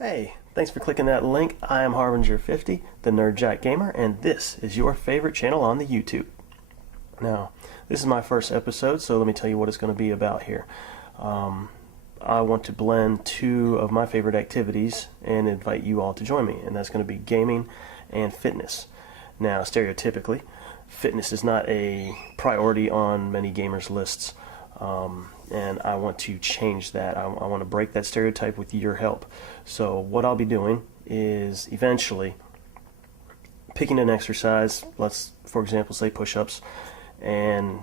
Hey, thanks for clicking that link. I am Harbinger50, the Nerd Jack Gamer, and this is your favorite channel on the YouTube. Now, this is my first episode, so let me tell you what it's going to be about here. I want to blend two of my favorite activities and invite you all to join me, and that's going to be gaming and fitness. Now, stereotypically, fitness is not a priority on many gamers' lists. And I want to change that. I want to break that stereotype with your help. So what I'll be doing is eventually picking an exercise, let's for example say push-ups, and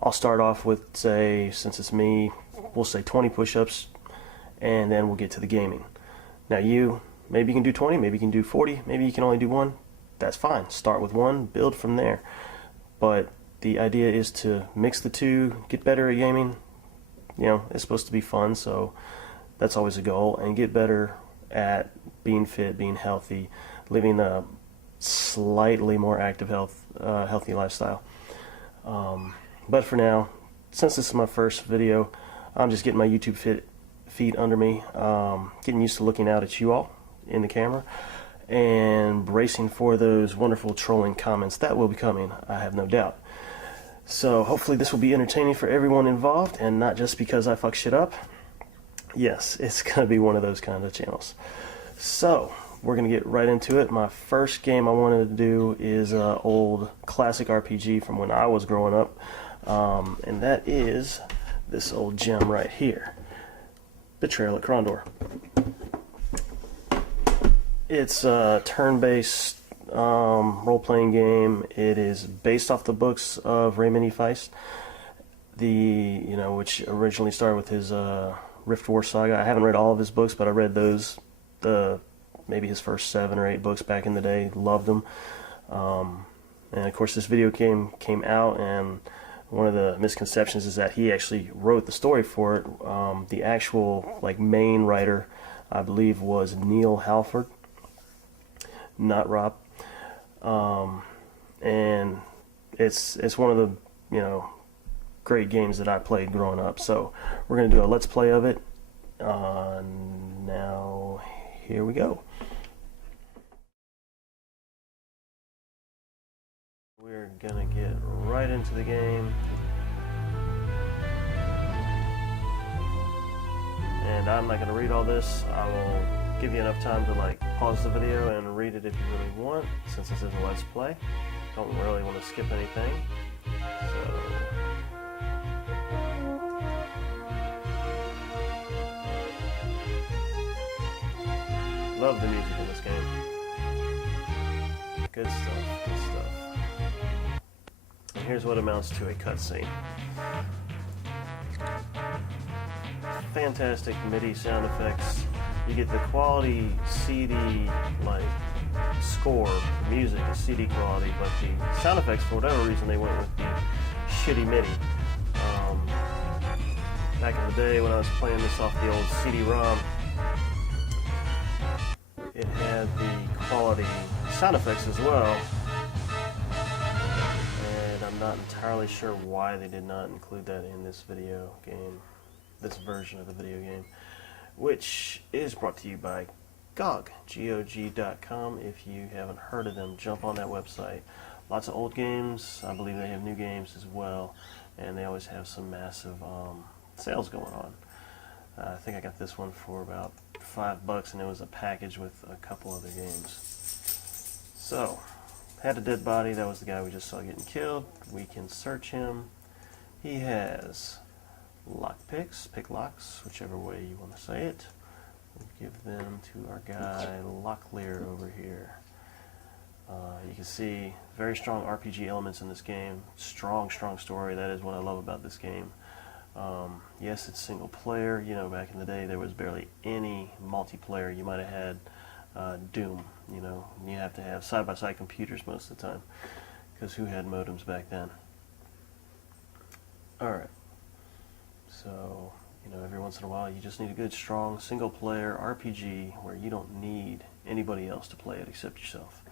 I'll start off with, say, since it's me, we'll say 20 push-ups, and then we'll get to the gaming. Now maybe you can do 20, maybe you can do 40, maybe you can only do one. That's fine. Start with one, build from there. But the idea is to mix the two, get better at gaming. You know, it's supposed to be fun, so that's always a goal, and get better at being fit, being healthy, living a slightly more active, healthy lifestyle. But for now, since this is my first video, I'm just getting my YouTube feet under me, getting used to looking out at you all in the camera, and bracing for those wonderful trolling comments that will be coming, I have no doubt. So hopefully this will be entertaining for everyone involved, and not just because I fuck shit up. Yes, it's going to be one of those kind of channels. So we're going to get right into it. My first game I wanted to do is an old classic RPG from when I was growing up, and that is this old gem right here, Betrayal at Krondor. It's a turn-based role-playing game. It is based off the books of Raymond E. Feist, which originally started with his Rift War saga. I haven't read all of his books, but I read those, maybe his first 7 or 8 books back in the day. Loved them. And of course, this video game came out, and one of the misconceptions is that he actually wrote the story for it. The actual main writer, I believe, was Neil Halford, not Rob. And it's one of the great games that I played growing up. So we're gonna do a let's play of it. Now here we go. We're gonna get right into the game, and I'm not gonna read all this. I will give you enough time to pause the video and read it if you really want, since this is a let's play. Don't really want to skip anything. So love the music in this game. Good stuff, good stuff. And here's what amounts to a cutscene. Fantastic MIDI sound effects. You get the quality CD score. The music is CD quality, but the sound effects, for whatever reason, they went with the shitty MIDI. Back in the day when I was playing this off the old CD-ROM, it had the quality sound effects as well, and I'm not entirely sure why they did not include that in this video game, this version of the video game, which is brought to you by GOG, GOG.com. If you haven't heard of them, jump on that website. Lots of old games. I believe they have new games as well, and they always have some massive sales going on. I think I got this one for about $5, and it was a package with a couple other games. So, had a dead body. That was the guy we just saw getting killed. We can search him. He has lockpicks, pick locks, whichever way you want to say it. We'll give them to our guy Locklear over here. You can see very strong RPG elements in this game. Strong story. That is what I love about this game. Yes, it's single player. Back in the day there was barely any multiplayer. You might have had Doom. You have to have side-by-side computers most of the time, because who had modems back then? Alright. So, every once in a while you just need a good, strong, single-player RPG where you don't need anybody else to play it except yourself.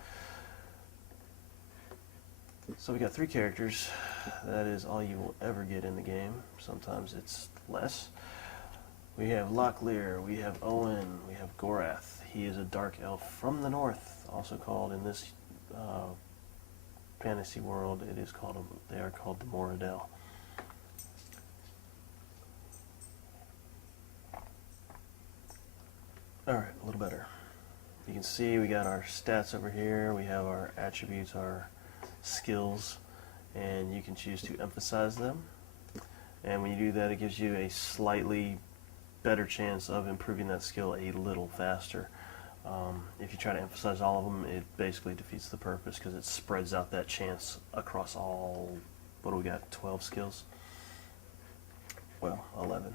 So we got 3 characters. That is all you will ever get in the game. Sometimes it's less. We have Locklear, we have Owen, we have Gorath. He is a dark elf from the north, also called in this fantasy world. They are called the Moradel. All right, a little better. You can see we got our stats over here. We have our attributes, our skills, and you can choose to emphasize them. And when you do that, it gives you a slightly better chance of improving that skill a little faster. If you try to emphasize all of them, it basically defeats the purpose because it spreads out that chance across all, what do we got, 12 skills? Well, 11.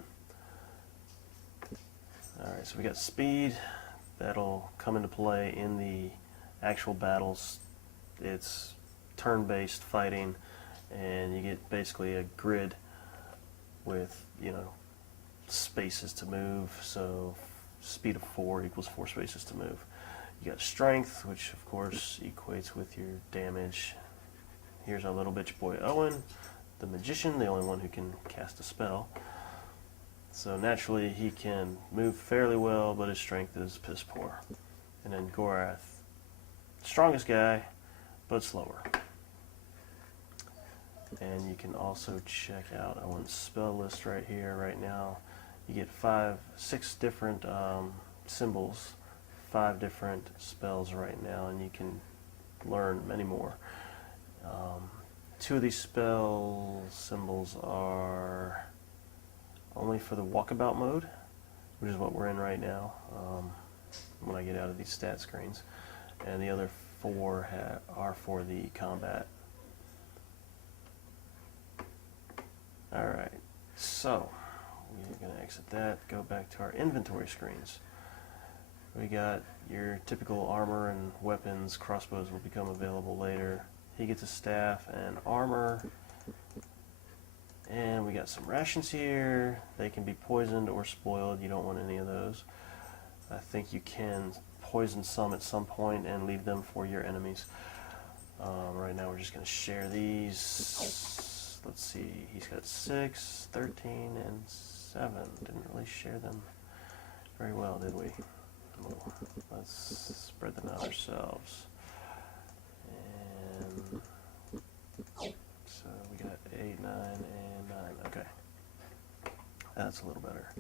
Alright, so we got speed. That'll come into play in the actual battles. It's turn-based fighting, and you get basically a grid with, spaces to move. So speed of 4 equals 4 spaces to move. You got strength, which of course equates with your damage. Here's our little bitch boy Owen, the magician, the only one who can cast a spell. So naturally he can move fairly well, but his strength is piss poor. And then Gorath, strongest guy, but slower. And you can also check out Owen's spell list right here, right now. You get 6 different symbols, 5 different spells right now, and you can learn many more. 2 of these spell symbols are only for the walkabout mode, which is what we're in right now when I get out of these stat screens, and the other 4 are for the combat. Alright, so we're going to exit that, go back to our inventory screens. We got your typical armor and weapons. Crossbows will become available later. He gets a staff and armor. And we got some rations here. They can be poisoned or spoiled. You don't want any of those. I think you can poison some at some point and leave them for your enemies. Right now we're just going to share these. Let's see, he's got 6, 13, and 7. Didn't really share them very well, did we? Well, let's spread them out ourselves. And so we got 8, 9, and 9. Okay. That's a little better.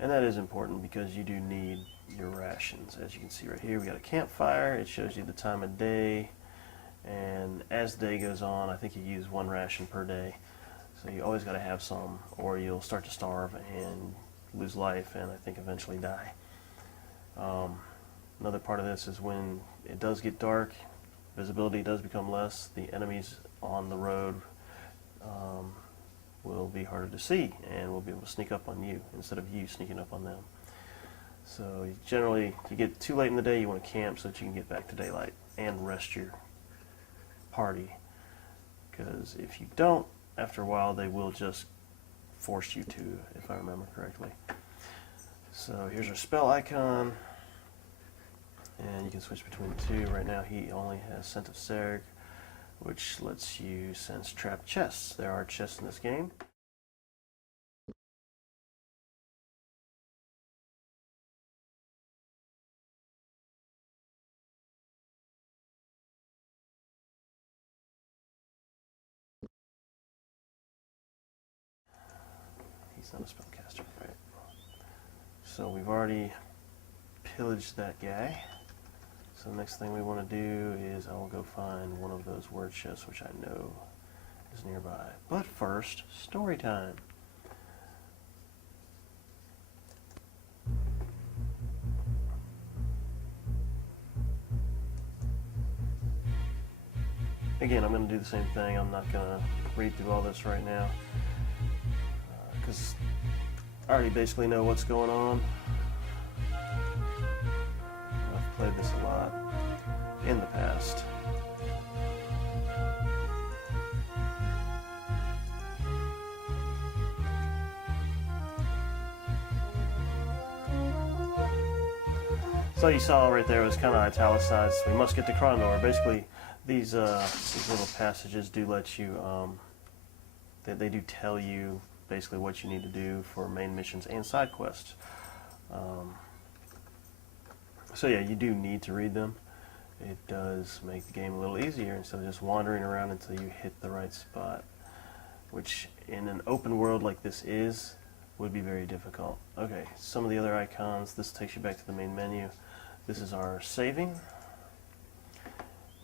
And that is important because you do need your rations. As you can see right here, we got a campfire. It shows you the time of day. And as the day goes on, I think you use 1 ration per day. So you always got to have some, or you'll start to starve and lose life, and I think eventually die. Another part of this is when it does get dark, visibility does become less. The enemies on the road will be harder to see, and will be able to sneak up on you instead of you sneaking up on them. So generally, if you get too late in the day, you want to camp so that you can get back to daylight and rest your party, because if you don't, after a while they will just force you to, if I remember correctly. So here's our spell icon, and you can switch between the 2. Right now he only has Scent of Serg, which lets you sense trapped chests. There are chests in this game. He's not a spellcaster, right? So we've already pillaged that guy. So the next thing we want to do is I will go find one of those word chests, which I know is nearby. But first, story time. Again, I'm going to do the same thing. I'm not going to read through all this right now, because I already basically know what's going on. I've played this a lot in the past. So you saw right there, it was kind of italicized. We must get to Krondor. Basically, these little passages do let you, they do tell you basically what you need to do for main missions and side quests. So yeah, you do need to read them. It does make the game a little easier instead of just wandering around until you hit the right spot, which in an open world like this would be very difficult. Okay, some of the other icons. This takes you back to the main menu. This is our saving,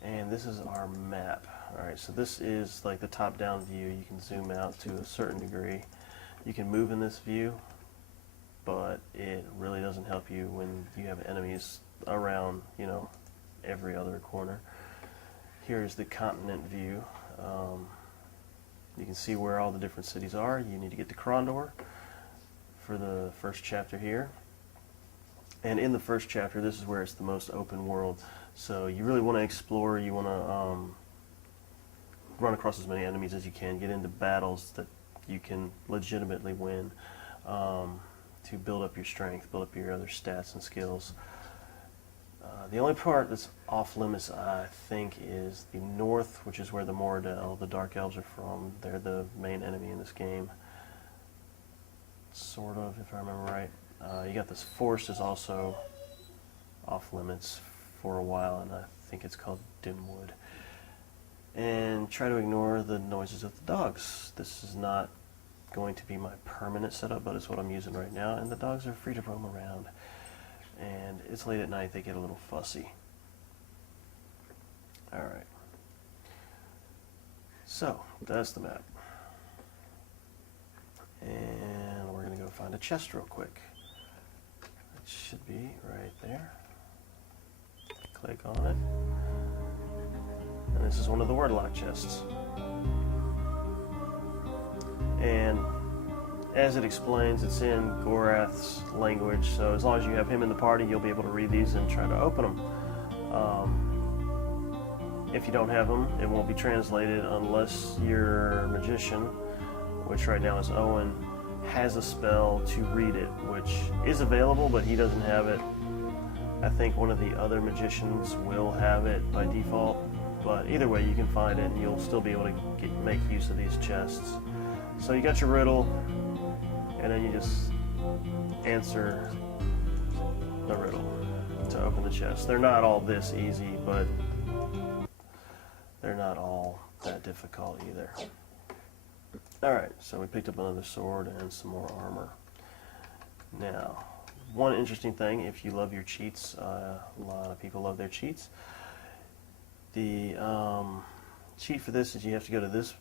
and this is our map. Alright, so this is like the top-down view. You can zoom out to a certain degree. You can move in this view, but it really doesn't help you when you have enemies around, you know, every other corner. Here's the continent view. You can see where all the different cities are. You need to get to Krondor for the first chapter here. And in the first chapter, this is where it's the most open world. So you really want to explore. You want to run across as many enemies as you can, get into battles that you can legitimately win, to build up your strength, build up your other stats and skills. The only part that's off limits, I think, is the north, which is where the Moradel, the Dark Elves, are from. They're the main enemy in this game, sort of, if I remember right. You got this forest is also off limits for a while, and I think it's called Dimwood. And try to ignore the noises of the dogs. This is not going to be my permanent setup, but it's what I'm using right now, and the dogs are free to roam around. And it's late at night, they get a little fussy. Alright. So, that's the map. And we're going to go find a chest real quick. It should be right there. Click on it. And this is one of the wordlock chests. And as it explains, it's in Gorath's language, so as long as you have him in the party, you'll be able to read these and try to open them. If you don't have them, it won't be translated unless your magician, which right now is Owen, has a spell to read it, which is available, but he doesn't have it. I think one of the other magicians will have it by default, but either way, you can find it, and you'll still be able to make use of these chests. So you got your riddle, and then you just answer the riddle to open the chest. They're not all this easy, but they're not all that difficult either. Alright, so we picked up another sword and some more armor. Now, one interesting thing, if you love your cheats, a lot of people love their cheats. The cheat for this is you have to go to this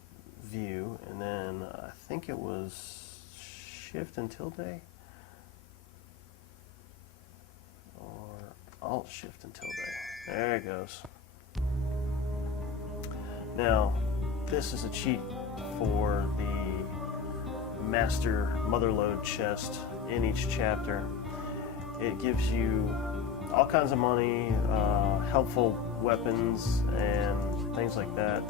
view, and then I think it was Shift and tilde, or Alt Shift and tilde. There it goes. Now, this is a cheat for the Master Motherlode chest in each chapter. It gives you all kinds of money, helpful weapons, and things like that.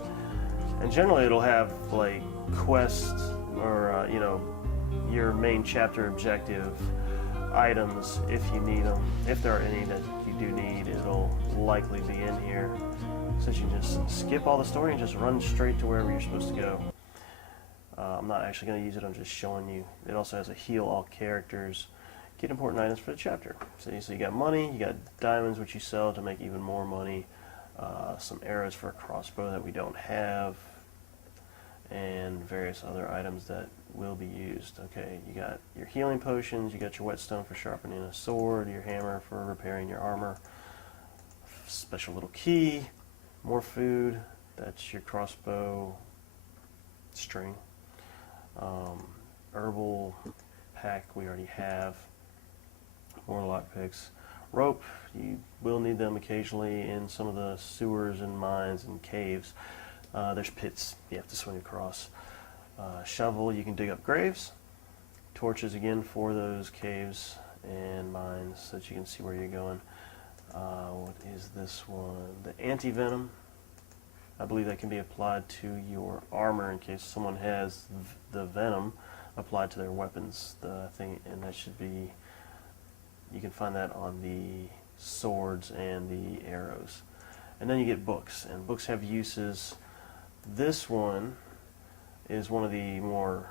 And generally, it'll have like quests or you know, your main chapter objective items if you need them. If there are any that you do need, it'll likely be in here. So you can just skip all the story and just run straight to wherever you're supposed to go. I'm not actually going to use it, I'm just showing you. It also has a heal all characters, get important items for the chapter. So you got money, you got diamonds which you sell to make even more money, some arrows for a crossbow that we don't have, and various other items that will be used. Okay, you got your healing potions, you got your whetstone for sharpening a sword, your hammer for repairing your armor, special little key, more food, that's your crossbow string, herbal pack we already have, more lockpicks, rope, you will need them occasionally in some of the sewers and mines and caves. There's pits you have to swing across. Shovel, you can dig up graves. Torches again for those caves and mines so that you can see where you're going. What is this one? The anti-venom. I believe that can be applied to your armor in case someone has the venom applied to their weapons. The thing, and that should be, you can find that on the swords and the arrows. And then you get books, and books have uses. This one is one of the more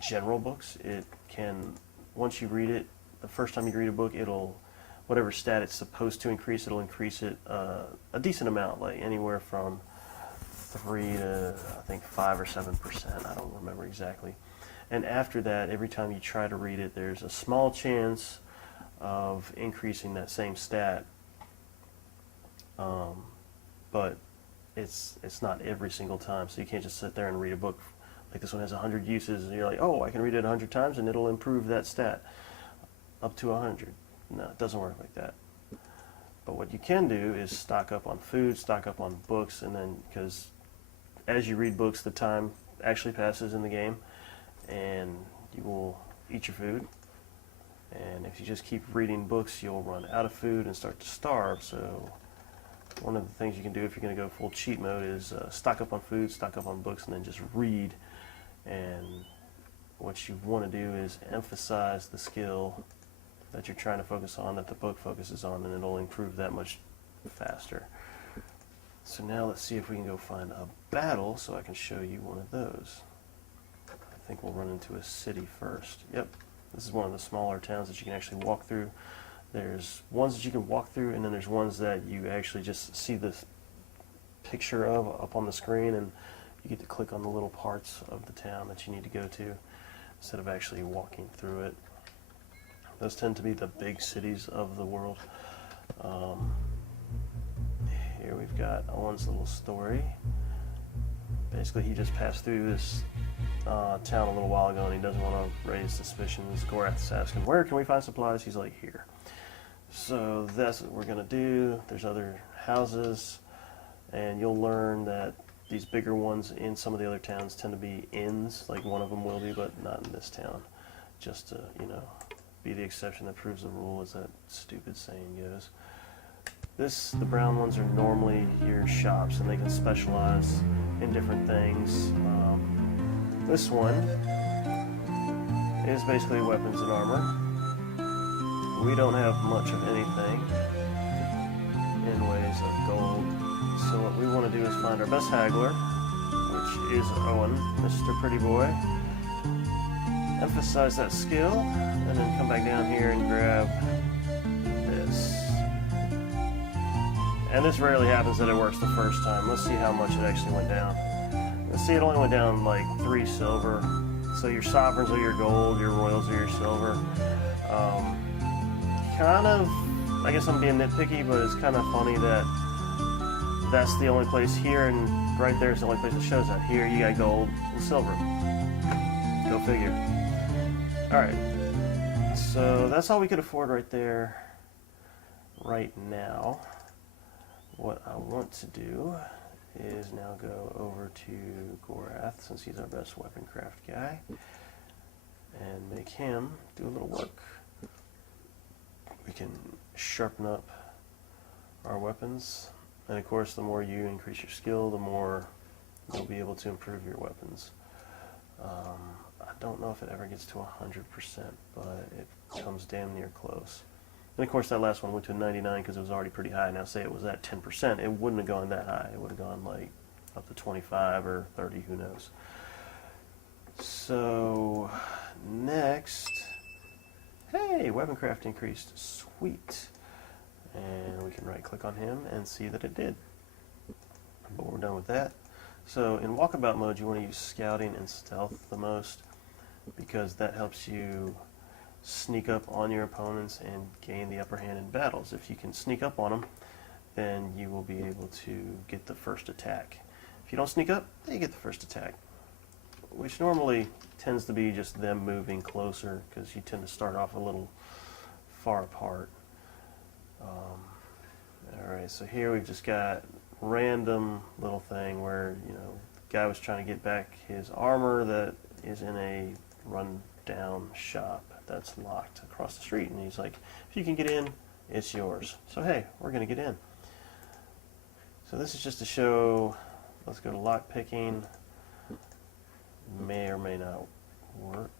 general books. It can, once you read it, the first time you read a book, it'll, whatever stat it's supposed to increase, it'll increase it a decent amount, like anywhere from 3 to I think 5 or 7%. I don't remember exactly. And after that, every time you try to read it, there's a small chance of increasing that same stat, but it's not every single time. So you can't just sit there and read a book like this one has 100 uses, and you're like, oh, I can read it 100 times and it'll improve that stat up to 100. No, it doesn't work like that. But what you can do is stock up on food, stock up on books, and then, because as you read books, the time actually passes in the game, and you will eat your food. And if you just keep reading books, you'll run out of food and start to starve. So one of the things you can do if you're going to go full cheat mode is stock up on food, stock up on books, and then just read. And what you want to do is emphasize the skill that you're trying to focus on, that the book focuses on, and it'll improve that much faster. So now let's see if we can go find a battle so I can show you one of those. I think we'll run into a city first. Yep, this is one of the smaller towns that you can actually walk through. There's ones that you can walk through, and then there's ones that you actually just see the picture of up on the screen, and you get to click on the little parts of the town that you need to go to instead of actually walking through it. Those tend to be the big cities of the world. Here we've got Owen's little story. Basically, he just passed through this town a little while ago, and he doesn't want to raise suspicions. Gorath's asking, where can we find supplies? He's like, here. So that's what we're going to do. There's other houses, and you'll learn that these bigger ones in some of the other towns tend to be inns, like one of them will be, but not in this town. Just to, be the exception that proves the rule, as that stupid saying goes. The brown ones are normally your shops, and they can specialize in different things. This one is basically weapons and armor. We don't have much of anything in ways of gold, so what we want to do is find our best haggler, which is Owen, Mr. Pretty Boy. Emphasize that skill, and then come back down here and grab this. And this rarely happens that it works the first time. Let's see how much it actually went down. Let's see, it only went down like 3 silver. So your sovereigns are your gold, your royals are your silver. Kind of, I guess I'm being nitpicky, but it's kind of funny that that's the only place here, and right there is the only place that shows that. Here you got gold and silver. Go figure. Alright, so that's all we could afford right there, right now. What I want to do is now go over to Gorath, since he's our best weapon craft guy, and make him do a little work. We can sharpen up our weapons, and of course the more you increase your skill, the more you'll be able to improve your weapons. I don't know if it ever gets to 100%, but it comes damn near close. And of course that last one went to 99 because it was already pretty high. Now say it was at 10%, it wouldn't have gone that high. It would have gone like up to 25 or 30, who knows. So next, hey, weapon craft increased, sweet. And we can right click on him and see that it did. But we're done with that. So in walkabout mode, you want to use scouting and stealth the most, because that helps you sneak up on your opponents and gain the upper hand in battles. If you can sneak up on them, then you will be able to get the first attack. If you don't sneak up, then you get the first attack, which normally tends to be just them moving closer, because you tend to start off a little far apart. Alright, so here we've just got random little thing where, the guy was trying to get back his armor that is in a run-down shop that's locked across the street, and he's like, if you can get in, it's yours. So hey, we're going to get in. So this is just to show, let's go to lock picking. May or may not work.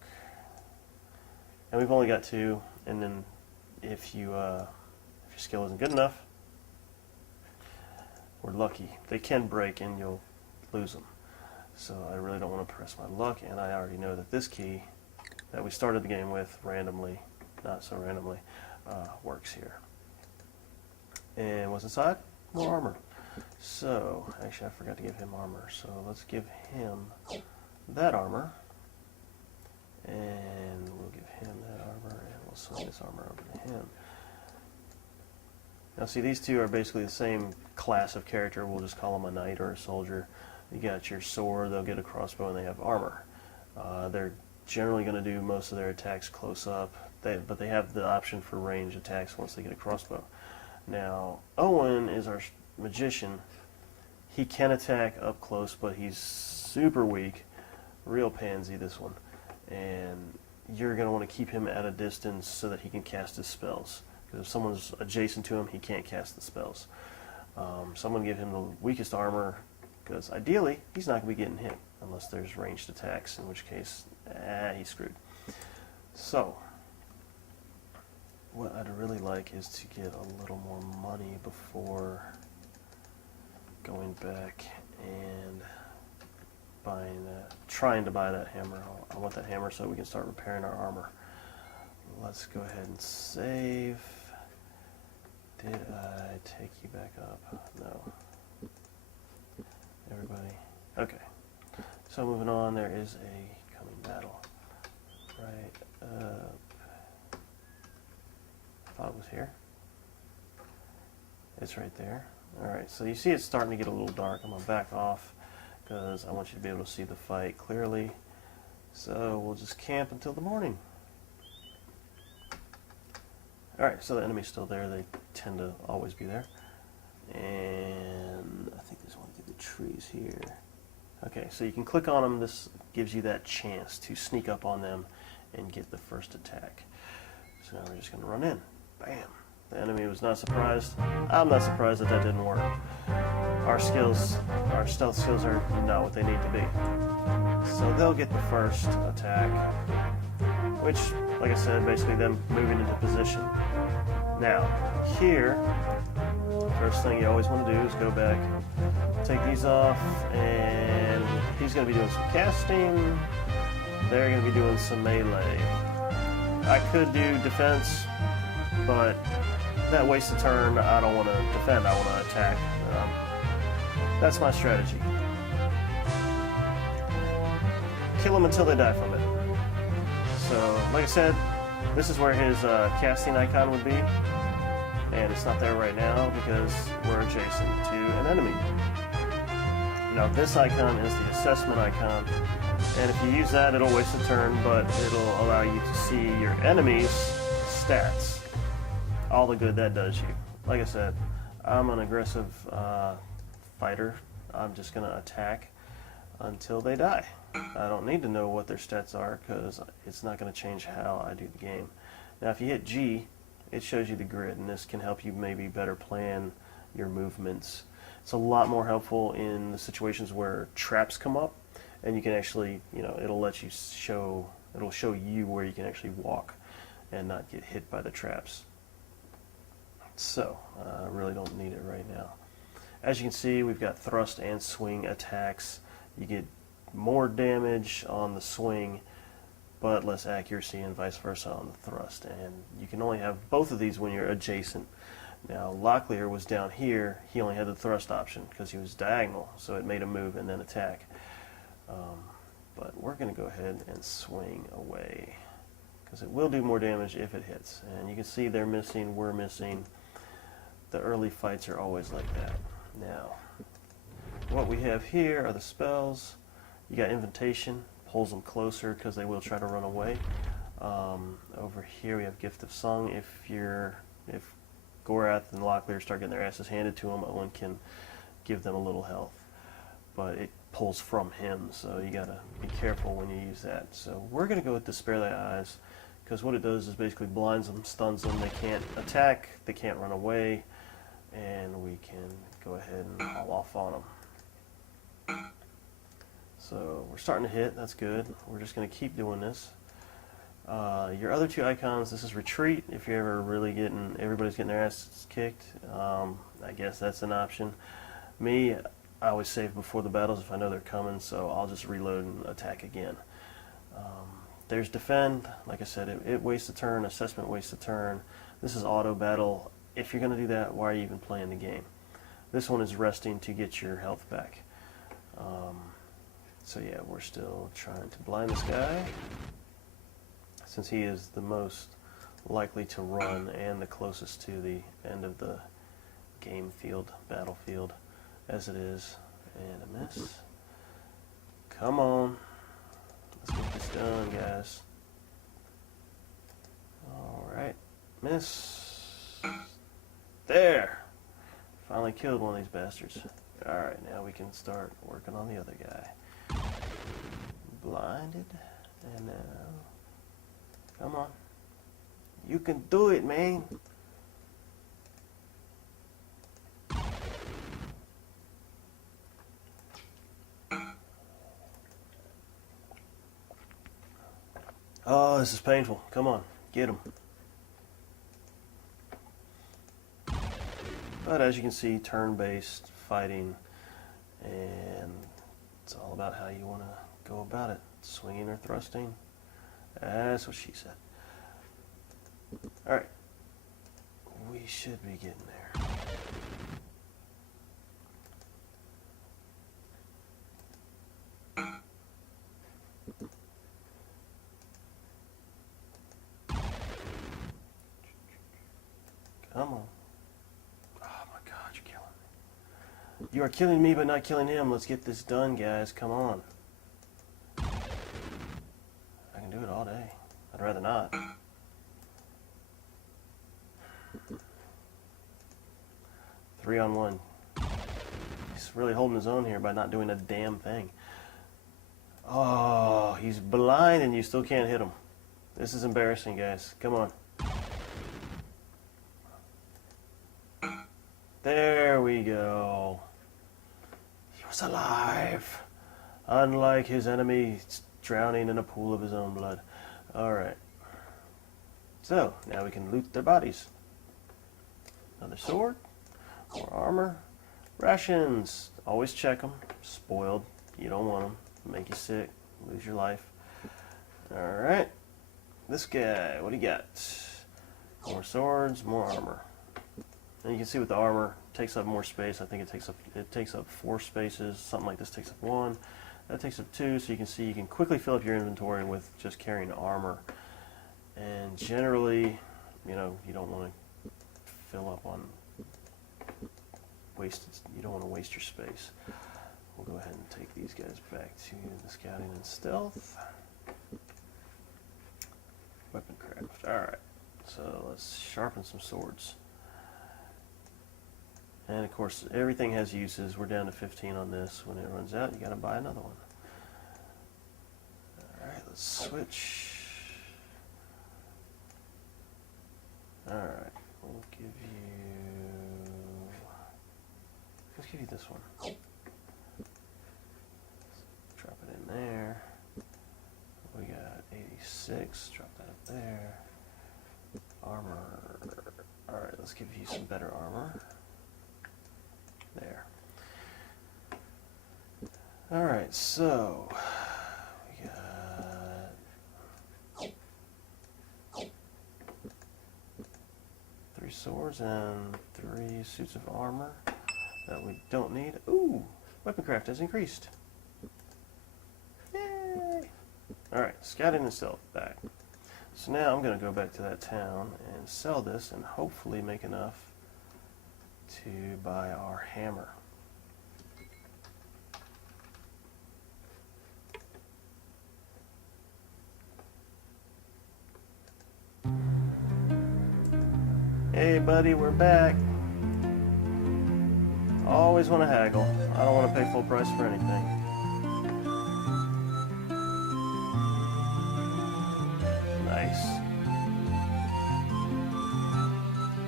And we've only got 2, and then if your skill isn't good enough, we're lucky. They can break and you'll lose them. So I really don't want to press my luck, and I already know that this key that we started the game with randomly, not so randomly, works here. And what's inside? More armor. So, actually I forgot to give him armor, so let's give him that armor, and we'll give him that armor, and we'll swing this armor over to him. Now see, these two are basically the same class of character. We'll just call them a knight or a soldier. You got your sword, they'll get a crossbow, and they have armor. They're generally going to do most of their attacks close up, but they have the option for range attacks once they get a crossbow. Now, Owen is our magician. He can attack up close, but he's super weak. Real pansy, this one. And you're going to want to keep him at a distance so that he can cast his spells. Because if someone's adjacent to him, he can't cast the spells. So I'm going to give him the weakest armor, because ideally, he's not going to be getting hit unless there's ranged attacks, in which case, he's screwed. So, what I'd really like is to get a little more money before going back and buying that, trying to buy that hammer. I want that hammer so we can start repairing our armor. Let's go ahead and save. Did I take you back up? No. Everybody? Okay. So moving on, there is a coming battle. Right up. I thought it was here. It's right there. Alright, so you see it's starting to get a little dark. I'm going to back off because I want you to be able to see the fight clearly. So we'll just camp until the morning. Alright, so the enemy's still there. They tend to always be there. And I think there's one through the trees here. Okay, so you can click on them. This gives you that chance to sneak up on them and get the first attack. So now we're just going to run in. Bam! The enemy was not surprised. I'm not surprised that that didn't work. Our skills, our stealth skills are not what they need to be. So they'll get the first attack, which, like I said, basically them moving into position. Now, here, first thing you always want to do is go back, take these off, and he's going to be doing some casting. They're going to be doing some melee. I could do defense, but that wastes a turn. I don't want to defend, I want to attack. That's my strategy. Kill them until they die from it. So, like I said, this is where his casting icon would be, and it's not there right now because we're adjacent to an enemy. Now this icon is the assessment icon, and if you use that, it'll waste a turn, but it'll allow you to see your enemy's stats. All the good that does you. Like I said, I'm an aggressive fighter. I'm just going to attack until they die. I don't need to know what their stats are because it's not going to change how I do the game. Now if you hit G, it shows you the grid, and this can help you maybe better plan your movements. It's a lot more helpful in the situations where traps come up, and you can actually, it'll let you it'll show you where you can actually walk and not get hit by the traps. So, I really don't need it right now. As you can see, we've got thrust and swing attacks. You get more damage on the swing, but less accuracy, and vice versa on the thrust. And you can only have both of these when you're adjacent. Now, Locklear was down here. He only had the thrust option because he was diagonal, so it made him move and then attack. But we're going to go ahead and swing away because it will do more damage if it hits. And you can see they're missing, we're missing. The early fights are always like that. Now, what we have here are the spells. You got Invitation, pulls them closer because they will try to run away. Over here we have Gift of Song. If Gorath and Locklear start getting their asses handed to them, Owen can give them a little health. But it pulls from him, so you gotta be careful when you use that. So we're gonna go with Despair Thy Eyes, because what it does is basically blinds them, stuns them, they can't attack, they can't run away, and we can go ahead and haul off on them. So we're starting to hit, that's good. We're just going to keep doing this. Your other two icons, this is Retreat, if you're ever really everybody's getting their asses kicked. I guess that's an option. Me, I always save before the battles if I know they're coming, so I'll just reload and attack again. There's defend. Like I said, it wastes a turn. Assessment wastes a turn. This is auto battle. If you're going to do that, why are you even playing the game? This one is resting to get your health back. So yeah, we're still trying to blind this guy, since he is the most likely to run and the closest to the end of the game field, battlefield, as it is. And a miss. Come on. Let's get this done, guys. Alright. Miss. There. Finally killed one of these bastards. Alright, now we can start working on the other guy. Blinded. And now... Come on. You can do it, man. Oh, this is painful. Come on, get him. But as you can see, turn-based fighting, and it's all about how you want to go about it. Swinging or thrusting. That's what she said. Alright. We should be getting there. Come on. Oh my God, you're killing me. You are killing me, but not killing him. Let's get this done, guys. Come on. I can do it all day. I'd rather not. Three on one. He's really holding his own here by not doing a damn thing. Oh, he's blind and you still can't hit him. This is embarrassing, guys. Come on. There we go. He was alive. Unlike his enemy drowning in a pool of his own blood. Alright. So, now we can loot their bodies. Another sword. More armor. Rations. Always check them. Spoiled. You don't want them. Make you sick. Lose your life. Alright. This guy. What do you got? More swords. More armor. And you can see with the armor, it takes up more space. I think it takes up 4 spaces. Something like this takes up 1. That takes up 2. So you can see you can quickly fill up your inventory with just carrying armor. And generally, you know, you don't want to fill up on wasted. You don't want to waste your space. We'll go ahead and take these guys back to the scouting and stealth. Weapon craft. All right. So let's sharpen some swords. And of course, everything has uses. We're down to 15 on this. When it runs out, you got to buy another one. All right, let's switch. All right, we'll give you. Let's give you this one. Drop it in there. We got 86. Drop that up there. Armor. All right, let's give you some better armor. There. Alright, so we got 3 swords and 3 suits of armor that we don't need. Ooh, weapon craft has increased. Yay! Alright, scouting and stealth back. So now I'm going to go back to that town and sell this and hopefully make enough to buy our hammer. Hey buddy, we're back. Always want to haggle. I don't want to pay full price for anything. Nice.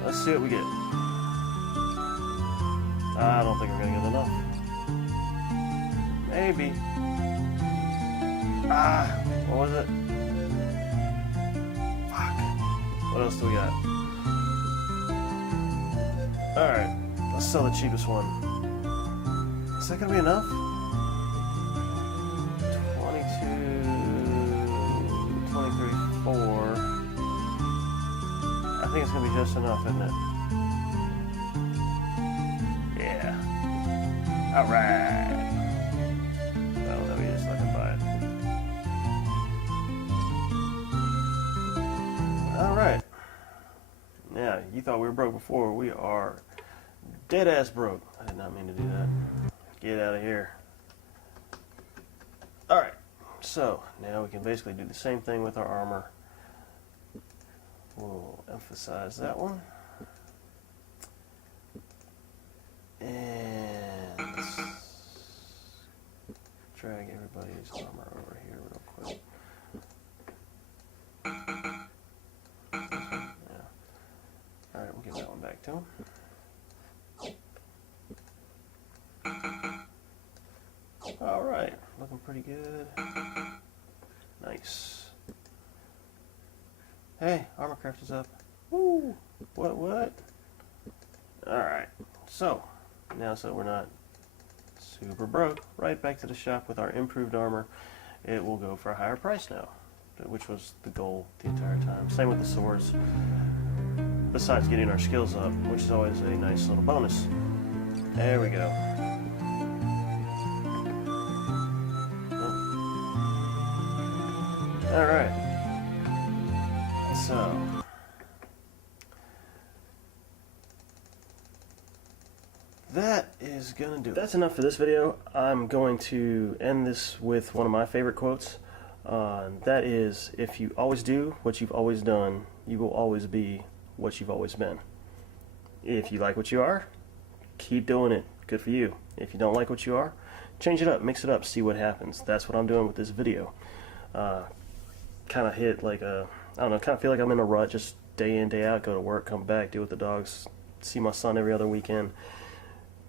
Let's see what we get. I don't think we're going to get enough. Maybe. Ah, what was it? Fuck. What else do we got? Alright, let's sell the cheapest one. that gonna be enough? 2034. I think it's gonna be just enough, isn't it? Yeah. Alright. Oh, let me just let him buy it. Alright. Now, you thought we were broke before. We are dead ass broke. I did not mean to do that. Get out of here. Alright. So, now we can basically do the same thing with our armor. We'll emphasize that one. And let's drag everybody's armor over here real quick. Yeah. Alright, we'll give that one back to him. Alright, looking pretty good. Nice. Hey, armor craft is up. Woo! What? Alright, so, now so we're not super broke, right back to the shop with our improved armor. It will go for a higher price now, which was the goal the entire time. Same with the swords, besides getting our skills up, which is always a nice little bonus. There we go. Alright, so that is gonna do it. That's enough for this video. I'm going to end this with one of my favorite quotes. That is, if you always do what you've always done, you will always be what you've always been. If you like what you are, keep doing it. Good for you. If you don't like what you are, change it up, mix it up, see what happens. That's what I'm doing with this video. Kind of hit like a, I don't know, kind of feel like I'm in a rut, just day in, day out, go to work, come back, deal with the dogs, see my son every other weekend,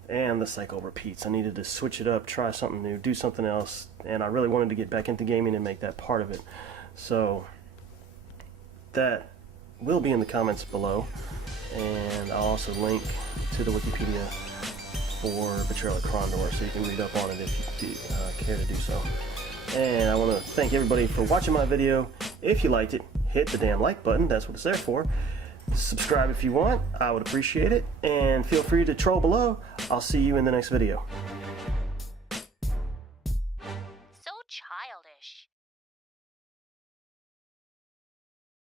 and the cycle repeats. I needed to switch it up, try something new, do something else, and I really wanted to get back into gaming and make that part of it. So that will be in the comments below, and I'll also link to the Wikipedia for Betrayal at Krondor, so you can read up on it if you do, care to do so. And I want to thank everybody for watching my video. If you liked it, hit the damn like button. That's what it's there for. Subscribe if you want. I would appreciate it. And feel free to troll below. I'll see you in the next video.